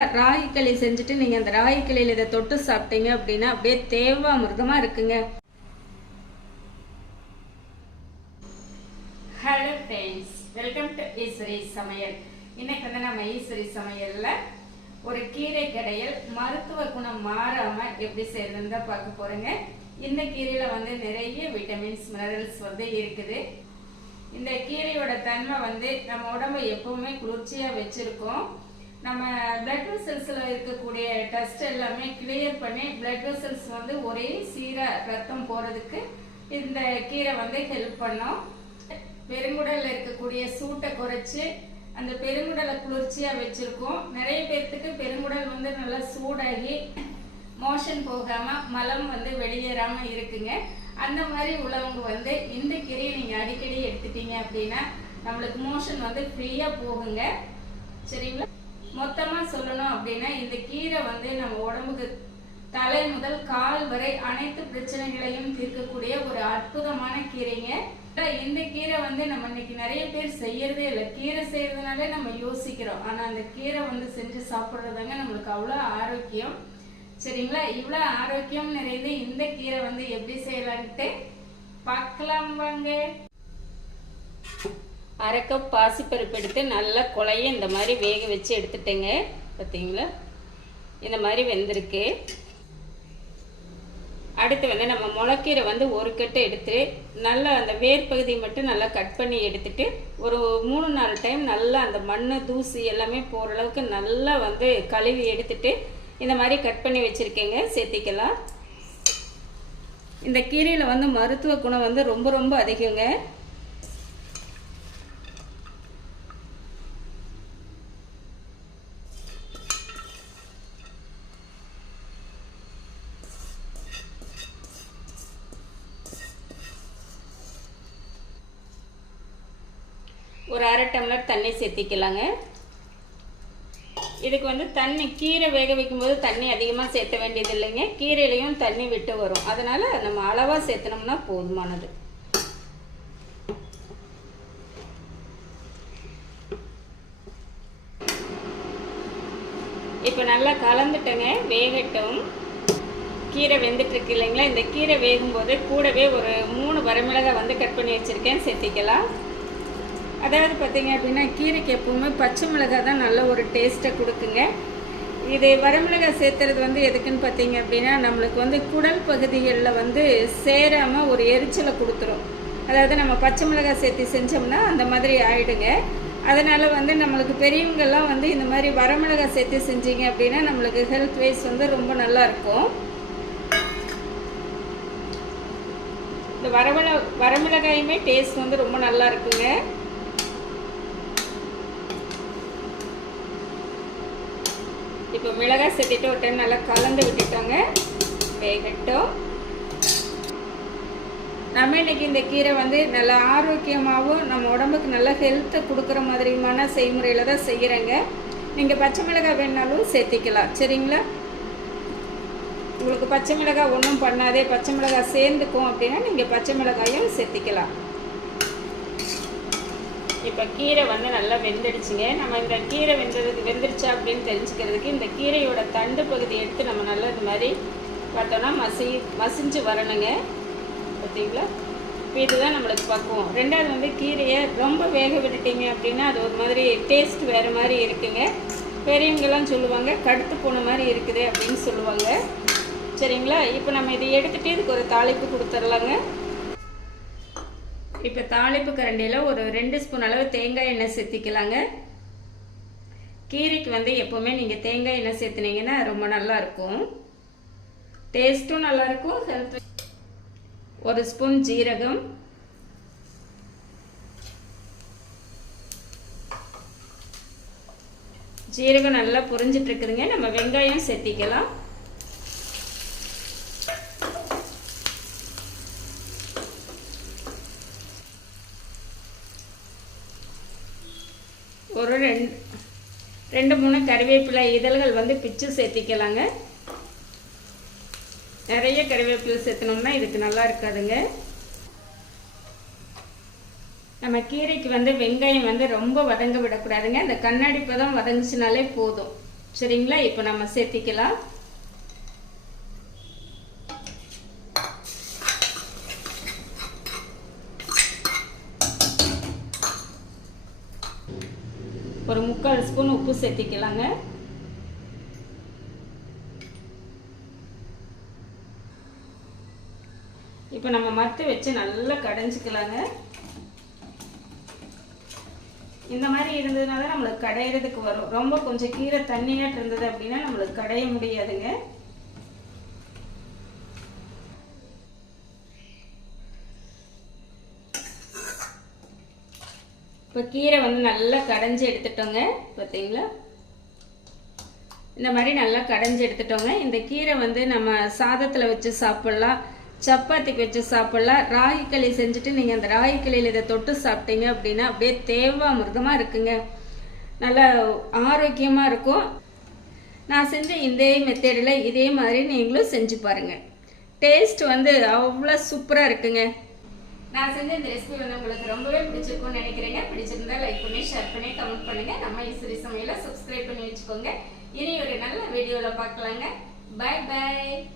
ராகி களி செஞ்சுட்டு நீங்கள் அந்த ராகி களியில் இதை தொட்டு சாப்பிட்டீங்க அப்படின்னா அப்படியே தேவாமிர்தமாக இருக்குங்க. Hello friends, welcome to Eswari சமையல். இன்னைக்கு வந்து நம்ம ஈஸ்வரி சமையலில் ஒரு கீரை கடையல் மருத்துவ குணம் மாறாமல் எப்படி செய்யறதுன்னு தான் பார்க்க போகிறேங்க. இந்த கீரையில் வந்து நிறைய விட்டமின்ஸ் மினரல்ஸ் வந்து இருக்குது. இந்த கீரையோட தன்மை வந்து நம்ம உடம்பை எப்பவுமே குளிர்ச்சியாக வச்சுருக்கோம். நம்ம பிளட் வெசல்ஸில் இருக்கக்கூடிய டஸ்ட் எல்லாமே கிளியர் பண்ணி பிளட் வெசல்ஸ் வந்து ஒரே சீராக ரத்தம் போகிறதுக்கு இந்த கீரை வந்து ஹெல்ப் பண்ணும். பெருங்குடலில் இருக்கக்கூடிய சூட்டை குறைச்சி அந்த பெருங்குடலை குளிர்ச்சியாக வச்சுருக்கோம். நிறைய பேர்த்துக்கு பெருங்குடல் வந்து நல்லா சூடாகி மோஷன் போகாமல் மலம் வந்து வெளியேறாமல் இருக்குங்க. அந்த மாதிரி உள்ளவங்க வந்து இந்த கீரையை நீங்கள் அடிக்கடி எடுத்துட்டீங்க அப்படின்னா நம்மளுக்கு மோஷன் வந்து ஃப்ரீயாக போகுங்க. சரிங்களா? மொத்தமாக சொல்லணும் அப்படின்னா இந்த கீரை வந்து நம்ம உடம்புக்கு தலை முதல் கால் வரை அனைத்து பிரச்சனைகளையும் தீர்க்கக்கூடிய ஒரு அற்புதமான கீரைங்க. இந்த கீரை வந்து நம்ம இன்னைக்கு நிறைய பேர் செய்யறதே இல்லை. கீரை செய்யறதுனாலே நம்ம யோசிக்கிறோம், ஆனால் அந்த கீரை வந்து செஞ்சு சாப்பிட்றதாங்க நம்மளுக்கு அவ்வளோ ஆரோக்கியம். சரிங்களா? இவ்வளோ ஆரோக்கியம் நிறைந்த இந்த கீரை வந்து எப்படி செய்யலான்ட்டு பார்க்கலாம் வாங்க. அரை கப் பாசிப்பருப்பு எடுத்து நல்லா குழைய இந்த மாதிரி வேக வச்சு எடுத்துட்டேங்க. பார்த்தீங்களா, இந்த மாதிரி வெந்திருக்கு. அடுத்து வந்து நம்ம முளைக்கீரை வந்து ஒரு கட்டு எடுத்து நல்லா அந்த வேர் பகுதி மட்டும் நல்லா கட் பண்ணி எடுத்துட்டு ஒரு 3-4 டைம் நல்லா அந்த மண் தூசி எல்லாமே போகிற அளவுக்கு நல்லா வந்து கழுவி எடுத்துட்டு இந்த மாதிரி கட் பண்ணி வச்சுருக்கேங்க. சேர்த்திக்கலாம். இந்த கீரையில் வந்து மருத்துவ குணம் வந்து ரொம்ப ரொம்ப அதிகங்க. ஒரு அரை டம்ளர் தண்ணி சேர்த்திக்கலாங்க. இதுக்கு வந்து தண்ணி கீரை வேக வைக்கும்போது தண்ணி அதிகமாக சேர்த்த வேண்டியது இல்லைங்க. கீரையிலையும் தண்ணி விட்டு வரும், அதனால நம்ம அளவாக சேர்த்தனோம்னா போதுமானது. இப்போ நல்லா கலந்துட்டேங்க, வேகட்டும். கீரை வெந்துட்டு இருக்கு இல்லைங்களா? இந்த கீரை வேகும்போது கூடவே ஒரு 3 வரமிளகாய் வந்து கட் பண்ணி வச்சுருக்கேன், சேர்த்திக்கலாம். அதாவது பார்த்தீங்க அப்படின்னா கீரைக்கு எப்பவுமே பச்சை மிளகாய் தான் நல்ல ஒரு டேஸ்ட்டை கொடுக்குங்க. இது வரமிளகாய் சேர்த்துறது வந்து எதுக்குன்னு பார்த்தீங்க அப்படின்னா நம்மளுக்கு வந்து குடல் பகுதிகளில் வந்து சேராமல் ஒரு எரிச்சலை கொடுத்துரும். அதாவது நம்ம பச்சை மிளகாய் சேர்த்து செஞ்சோம்னா அந்த மாதிரி ஆயிடுங்க. அதனால் வந்து நம்மளுக்கு பெரியவங்கெல்லாம் வந்து இந்த மாதிரி வரமிளகாய் சேர்த்து செஞ்சீங்க அப்படின்னா நம்மளுக்கு ஹெல்த் வைஸ் வந்து ரொம்ப நல்லா இருக்கும். இந்த வரமிளகாயுமே டேஸ்ட் வந்து ரொம்ப நல்லா இருக்குங்க. இப்போ மிளகாய் சேர்த்துட்டு ஒரு டைம் நல்லா கலந்து விட்டுட்டோங்க, வேகட்டும். நம்ம இன்னைக்கு இந்த கீரை வந்து நல்லா ஆரோக்கியமாகவும் நம்ம உடம்புக்கு நல்ல ஹெல்த்தை கொடுக்குற மாதிரியான செய்முறையில் தான் செய்கிறேங்க. நீங்கள் பச்சை மிளகாய் வேணாலும் சேர்த்திக்கலாம். சரிங்களா? உங்களுக்கு பச்சை மிளகாய் ஒன்றும் பண்ணாதே, பச்சை மிளகாய் சேர்ந்துக்கும் அப்படின்னா நீங்கள் பச்சை மிளகாயும் சேர்த்திக்கலாம். இப்போ கீரை வந்து நல்லா வெந்துடுச்சுங்க. நம்ம இந்த கீரை வெந்துடுச்சா அப்படின்னு தெரிஞ்சுக்கிறதுக்கு இந்த கீரையோட தண்டு பகுதி எடுத்து நம்ம நல்லா இந்த மாதிரி பார்த்தோன்னா மசிஞ்சு வரணுங்க. பார்த்தீங்களா? இப்போ இதுதான் நம்மளுக்கு பக்குவம். ரெண்டாவது வந்து கீரையை ரொம்ப வேக விட்டுட்டீங்க அப்படின்னா அது ஒரு மாதிரி டேஸ்ட் வேறு மாதிரி இருக்குங்க. பெரியவங்கெல்லாம் சொல்லுவாங்க கடுத்து போன மாதிரி இருக்குது அப்படின்னு சொல்லுவாங்க. சரிங்களா? இப்போ நம்ம இதை எடுத்துகிட்டு இதுக்கு ஒரு தாளிப்பு கொடுத்துர்லாங்க. இப்போ தாளிப்பு கரண்டியில் ஒரு 2 ஸ்பூன் அளவு தேங்காய் எண்ணெய் சேர்த்திக்கலாங்க. கீரைக்கு வந்து எப்போவுமே நீங்கள் தேங்காய் எண்ணெய் சேர்த்துனீங்கன்னா ரொம்ப நல்லாயிருக்கும், டேஸ்ட்டும் நல்லாயிருக்கும், ஹெல்த். 1 ஸ்பூன் ஜீரகம், ஜீரகம் நல்லா பொரிஞ்சிட்டு இருக்குதுங்க. நம்ம வெங்காயம் சேர்த்திக்கலாம். ஒரு 2-3 கறிவேப்பிலை இதழ்கள் வந்து பிச்சு சேர்த்திக்கலாங்க. நிறைய கறிவேப்பிலை சேர்த்தனோம்னா இதுக்கு நல்லா இருக்காதுங்க. நம்ம கீரைக்கு வந்து வெங்காயம் வந்து ரொம்ப வதங்க விடக்கூடாதுங்க. அந்த கண்ணாடி பதம் வதங்குச்சுனாலே போதும். சரிங்களா? இப்போ நம்ம சேர்த்திக்கலாம். ஒரு 3/4 ஸ்பூன் உப்பு சேர்த்திக்கலாங்க. இப்போ நம்ம மத்து வச்சு நல்லா கடைஞ்சிக்கலாங்க. இந்த மாதிரி இருந்ததுனால நம்மளுக்கு கடையிறதுக்கு வரும். ரொம்ப கொஞ்சம் கீரை தண்ணியாட்டு இருந்தது அப்படின்னா நம்மளுக்கு கடைய முடியாதுங்க. இப்போ கீரை வந்து நல்லா கடைஞ்சி எடுத்துட்டோங்க. பார்த்தீங்களா? இந்த மாதிரி நல்லா கடைஞ்சி எடுத்துட்டோங்க. இந்த கீரை வந்து நம்ம சாதத்தில் வச்சு சாப்பிட்லாம், சப்பாத்திக்கு வச்சு சாப்பிட்லாம். ராகி களி செஞ்சுட்டு நீங்கள் அந்த ராகி களியில் இதை தொட்டு சாப்பிட்டீங்க அப்படின்னா அப்படியே தேவாமிர்தமாக இருக்குங்க. நல்லா ஆரோக்கியமாக இருக்கும். நான் செஞ்ச இதே மெத்தடில் இதே மாதிரி நீங்களும் செஞ்சு பாருங்கள். டேஸ்ட் வந்து அவ்வளோ சூப்பராக இருக்குங்க. நான் செஞ்ச இந்த ரெசிபி வந்து உங்களுக்கு ரொம்பவே பிடிச்சிருக்கும்னு நினைக்கிறேங்க. பிடிச்சிருந்தா லைக் பண்ணி, ஷேர் பண்ணி, கமெண்ட் பண்ணுங்க. நம்ம ஈஸ்வரி சமையலை சப்ஸ்கிரைப் பண்ணி வச்சுக்கோங்க. இனி ஒரு நல்ல வீடியோவில் பார்க்கலாங்க. Bye by.